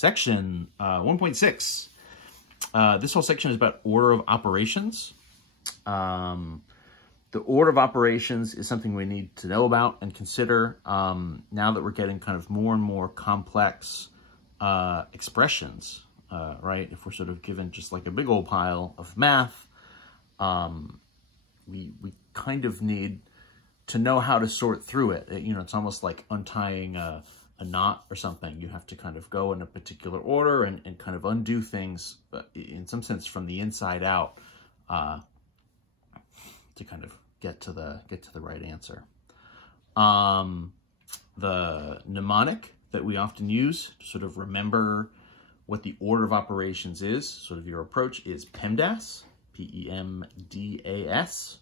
Section 1.6. This whole section is about order of operations. The order of operations is something we need to know about and consider now that we're getting kind of more and more complex expressions, right? If we're sort of given just like a big old pile of math, we kind of need to know how to sort through it. You know, it's almost like untying a knot or something. You have to kind of go in a particular order and kind of undo things, in some sense, from the inside out, to kind of get to the right answer. The mnemonic that we often use to sort of remember what the order of operations is, sort of your approach, is PEMDAS, P-E-M-D-A-S.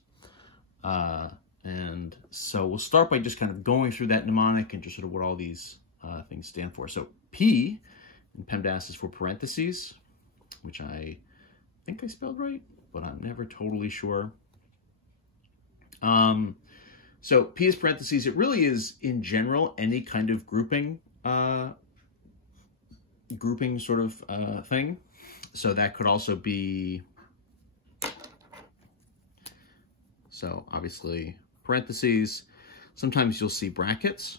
And so we'll start by just kind of going through that mnemonic and just sort of what all these things stand for. So P in PEMDAS is for parentheses, which I think I spelled right, but I'm never totally sure. So P is parentheses. It really is, in general, any kind of grouping sort of thing. So that could also be, so obviously parentheses. Sometimes you'll see brackets.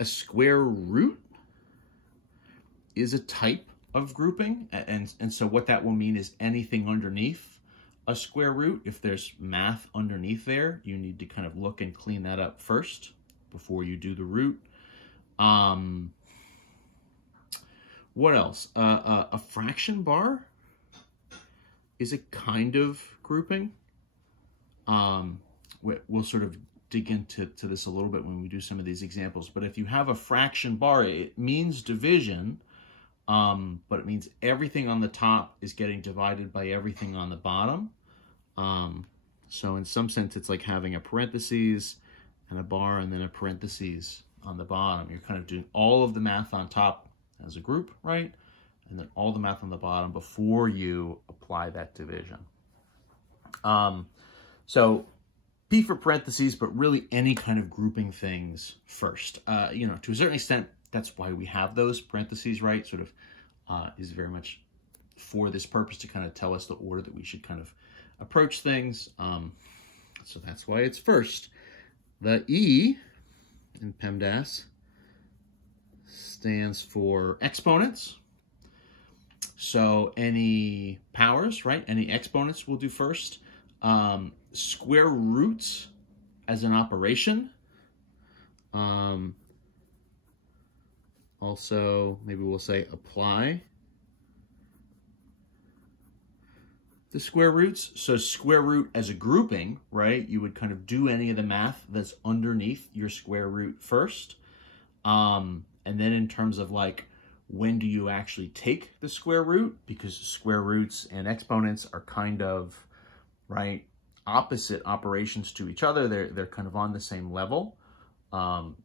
A square root is a type of grouping, and so what that will mean is anything underneath a square root. If there's math underneath there, you need to kind of look and clean that up first before you do the root. What else? A fraction bar is a kind of grouping. We'll sort of dig into this a little bit when we do some of these examples. But if you have a fraction bar, it means division, but it means everything on the top is getting divided by everything on the bottom. So in some sense, it's like having a parentheses and a bar and then a parentheses on the bottom. You're kind of doing all of the math on top as a group, right? And then all the math on the bottom before you apply that division. So P for parentheses, but really any kind of grouping things first. You know, to a certain extent, that's why we have those parentheses, right? Sort of is very much for this purpose to kind of tell us the order that we should kind of approach things. So that's why it's first. The E in PEMDAS stands for exponents. So any powers, right? Any exponents we'll do first. Square roots as an operation. Also, maybe we'll say apply the square roots. So square root as a grouping, right? You would kind of do any of the math that's underneath your square root first. And then in terms of like, when do you actually take the square root? Because square roots and exponents are kind of, right, opposite operations to each other. They're kind of on the same level,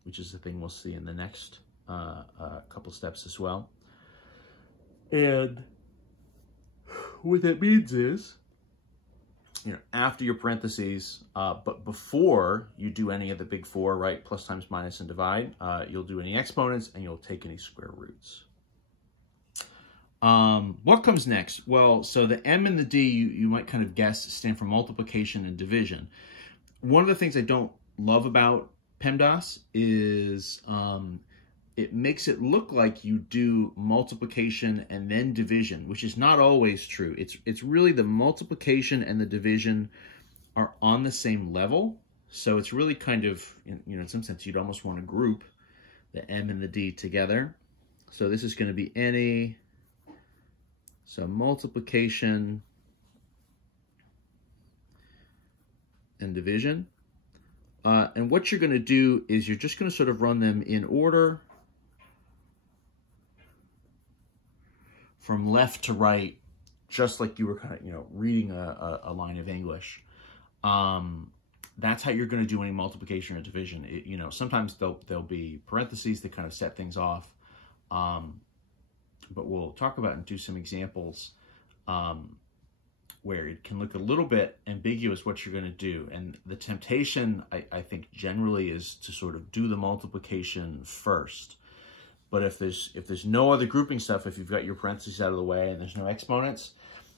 which is the thing we'll see in the next couple steps as well. And what that means is, you know, after your parentheses, but before you do any of the big four, right, plus, times, minus, and divide, you'll do any exponents and you'll take any square roots. What comes next? Well, so the M and the D, you might kind of guess, stand for multiplication and division. One of the things I don't love about PEMDAS is it makes it look like you do multiplication and then division, which is not always true. It's really the multiplication and the division are on the same level. So it's really kind of, you know, in some sense, you'd almost want to group the M and the D together. So this is going to be any, so multiplication and division. And what you're going to do is you're just going to sort of run them in order from left to right, just like you were kind of, you know, reading a line of English. That's how you're going to do any multiplication or division. You know, sometimes there'll be parentheses that kind of set things off. But we'll talk about and do some examples where it can look a little bit ambiguous what you're going to do. And the temptation, I think, generally is to sort of do the multiplication first. But if there's no other grouping stuff, if you've got your parentheses out of the way and there's no exponents,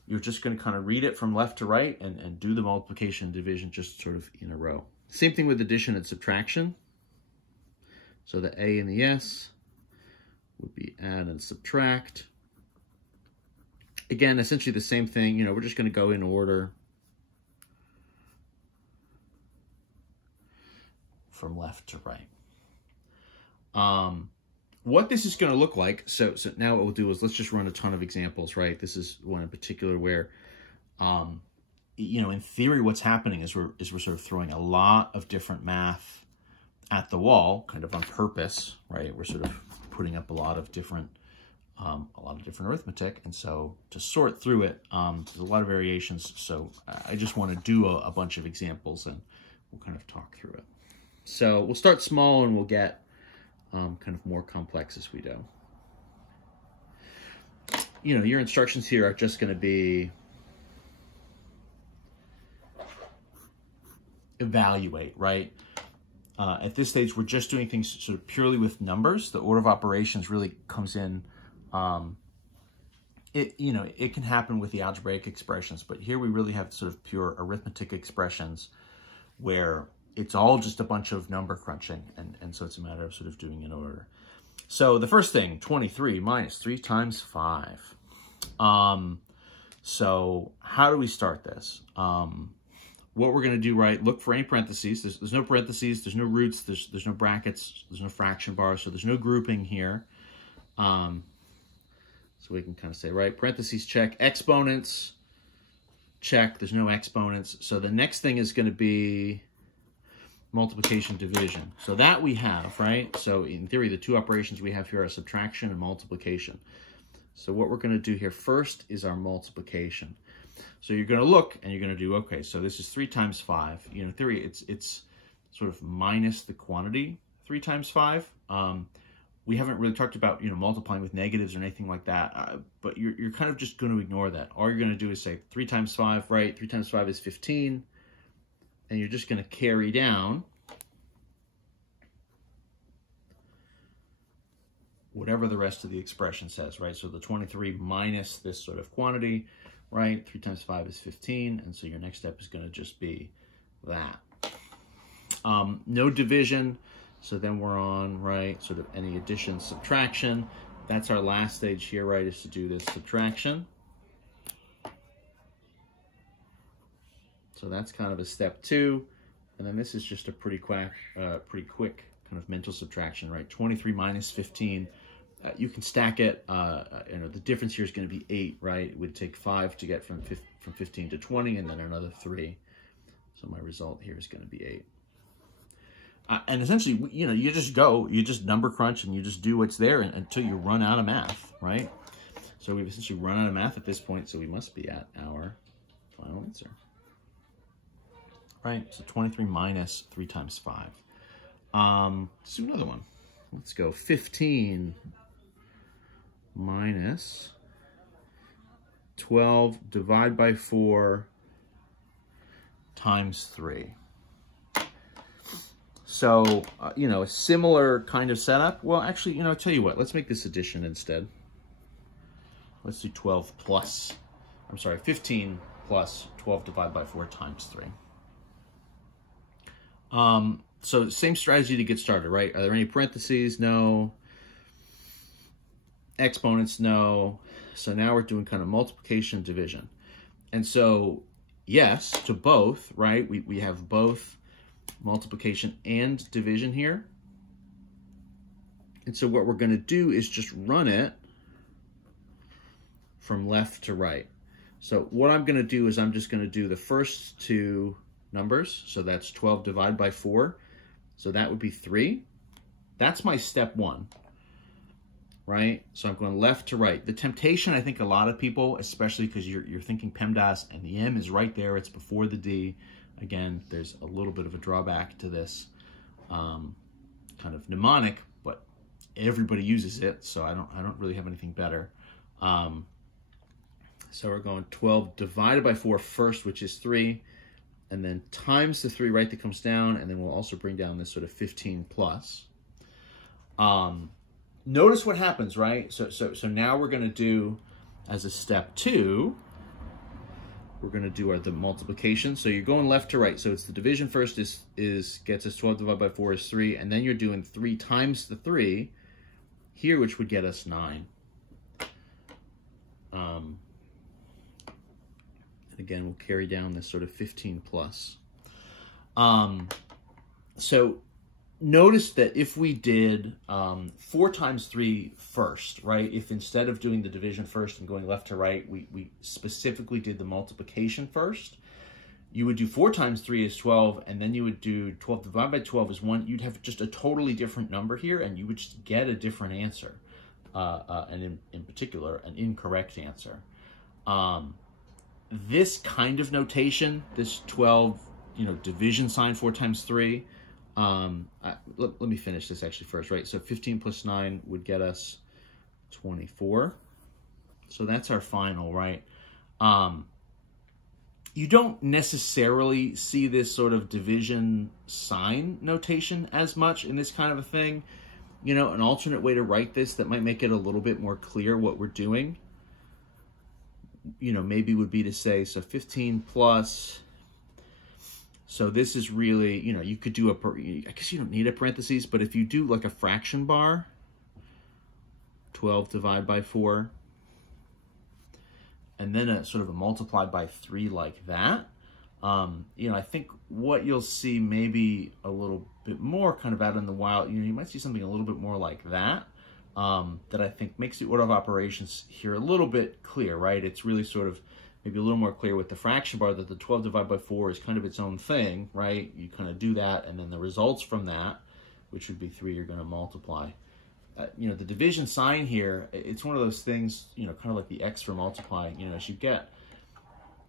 you're just going to kind of read it from left to right and do the multiplication and division just sort of in a row. Same thing with addition and subtraction. So the A and the S would be add and subtract. Again, essentially the same thing. You know, we're just going to go in order from left to right. What this is going to look like, so now what we'll do is let's just run a ton of examples, right? This is one in particular where, you know, in theory, what's happening is we're sort of throwing a lot of different math at the wall, kind of on purpose, right? We're sort of putting up a lot of different arithmetic, and so to sort through it, there's a lot of variations. So I just want to do a bunch of examples, and we'll kind of talk through it. So we'll start small, and we'll get kind of more complex as we go. You know, your instructions here are just going to be evaluate, right? At this stage, we're just doing things sort of purely with numbers. The order of operations really comes in. You know, it can happen with the algebraic expressions, but here we really have sort of pure arithmetic expressions where it's all just a bunch of number crunching, and so it's a matter of sort of doing in order. So the first thing, 23 minus 3 times 5. So how do we start this? What we're going to do, right, look for any parentheses. There's no parentheses, there's no roots, there's no brackets, there's no fraction bars, so there's no grouping here. So we can kind of say, right, parentheses check, exponents check, there's no exponents. So the next thing is going to be multiplication, division. So that we have, right? So in theory, the two operations we have here are subtraction and multiplication. So what we're going to do here first is our multiplication. So you're going to look and you're going to do, okay, so this is 3 times 5. You know, in theory, it's sort of minus the quantity 3 times 5. We haven't really talked about, you know, multiplying with negatives or anything like that, but you're kind of just going to ignore that. All you're going to do is say 3 times 5, right? 3 times 5 is 15. And you're just going to carry down whatever the rest of the expression says, right? So the 23 minus this sort of quantity, right? 3 times 5 is 15. And so your next step is going to just be that. No division. So then we're on, right, sort of any addition, subtraction. That's our last stage here, right, is to do this subtraction. So that's kind of a step 2. And then this is just a pretty quick kind of mental subtraction, right? 23 minus 15. You can stack it. You know, the difference here is going to be 8, right? It would take 5 to get from 15 to 20, and then another 3. So my result here is going to be 8. And essentially, you know, you just number crunch, and you just do what's there until you run out of math, right? So we've essentially run out of math at this point, so we must be at our final answer. Right, so 23 minus 3 times 5. Let's do another one. Let's go 15 minus 12 divided by 4 times 3. So, you know, a similar kind of setup. Well, actually, you know, I'll tell you what. Let's make this addition instead. Let's do 15 plus 12 divided by 4 times 3. So same strategy to get started, right? Are there any parentheses? No. Exponents? No. So now we're doing kind of multiplication, division. And so, yes, to both, right? We have both multiplication and division here. And so what we're going to do is just run it from left to right. So what I'm going to do is I'm just going to do the first 2 numbers. So that's 12 divided by 4. So that would be 3. That's my step 1, right? So I'm going left to right. The temptation, I think a lot of people, especially because you're thinking PEMDAS and the M is right there, it's before the D. Again, there's a little bit of a drawback to this kind of mnemonic, but everybody uses it, so I don't really have anything better. So we're going 12 divided by 4 first, which is 3. And then times the 3, right, that comes down, and then we'll also bring down this sort of 15 plus. notice what happens, right? So now we're going to do, as a step 2, we're going to do the multiplication. So you're going left to right. So it's the division first gets us 12 divided by 4 is 3. And then you're doing 3 times the 3 here, which would get us 9. And again, we'll carry down this sort of 15 plus. So notice that if we did 4 times 3 first, right? If instead of doing the division first and going left to right, we specifically did the multiplication first, you would do 4 times 3 is 12, and then you would do 12 divided by 12 is 1. You'd have just a totally different number here, and you would just get a different answer, and in particular, an incorrect answer. This kind of notation, this 12, division sign 4 times 3, let me finish this actually first, right? So 15 plus 9 would get us 24. So that's our final, right? You don't necessarily see this sort of division sign notation as much in this kind of a thing. An alternate way to write this that might make it a little bit more clear what we're doing, maybe would be to say, so 15 plus... So this is really, you could do I guess you don't need a parentheses, but if you do like a fraction bar, 12 divided by 4, and then a sort of a multiplied by 3 like that, I think what you'll see maybe a little bit more kind of out in the wild, you might see something a little bit more like that, that I think makes the order of operations here a little bit clear, right? It's really sort of maybe a little more clear with the fraction bar that the 12 divided by 4 is kind of its own thing, right? You kind of do that, and then the results from that, which would be 3, you're going to multiply. The division sign here, it's one of those things, kind of like the X for multiplying. As you get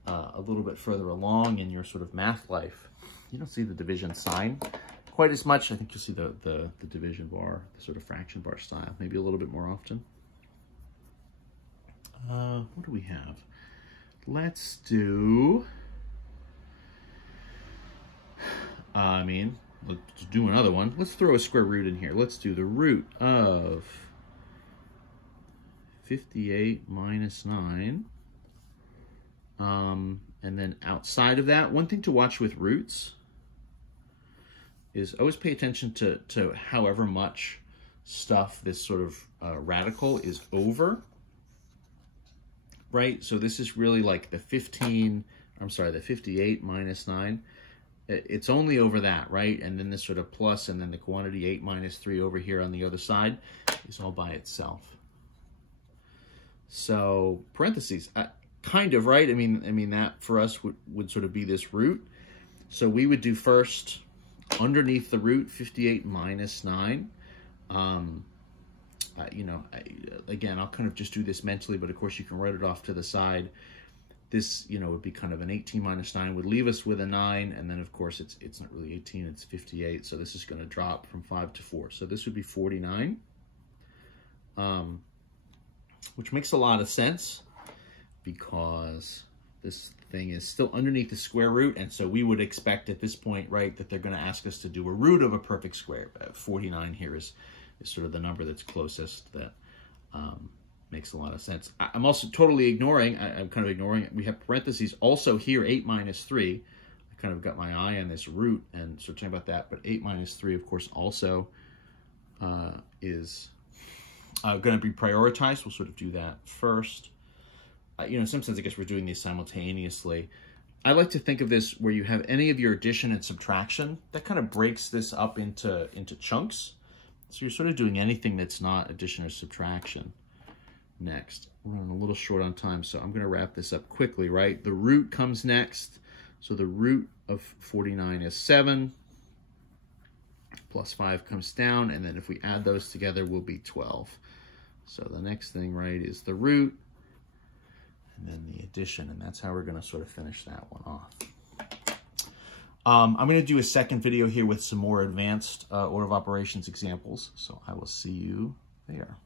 a little bit further along in your sort of math life, you don't see the division sign quite as much. I think you'll see the division bar, the sort of fraction bar style, maybe a little bit more often. What do we have? Let's do, let's do another one. Let's throw a square root in here. Let's do the root of 58 minus 9. And then outside of that, one thing to watch with roots is always pay attention to however much stuff this sort of radical is over. Right, so this is really like the 58 minus 9. It's only over that, right? And then this sort of plus, and then the quantity 8 minus 3 over here on the other side is all by itself. So parentheses, kind of, right? I mean that for us would sort of be this root. So we would do first underneath the root 58 minus 9. Again, I'll kind of just do this mentally, but of course you can write it off to the side. This, would be kind of an 18 minus 9, would leave us with a 9, and then of course it's not really 18, it's 58, so this is going to drop from 5 to 4. So this would be 49, which makes a lot of sense because this thing is still underneath the square root, and so we would expect at this point, right, that they're going to ask us to do a root of a perfect square. 49 here is sort of the number that's closest, that makes a lot of sense. I'm also totally ignoring, I'm kind of ignoring, we have parentheses also here, 8 minus 3. I kind of got my eye on this root and sort of talking about that, but 8 minus 3, of course, also is going to be prioritized. We'll sort of do that first. In some sense, I guess we're doing these simultaneously. I like to think of this where you have any of your addition and subtraction. That kind of breaks this up into chunks. So you're sort of doing anything that's not addition or subtraction next. We're running a little short on time, so I'm going to wrap this up quickly, right? The root comes next. So the root of 49 is 7. Plus 5 comes down, and then if we add those together, we'll be 12. So the next thing, right, is the root, and then the addition, and that's how we're going to sort of finish that one off. I'm going to do a second video here with some more advanced order of operations examples, so I will see you there.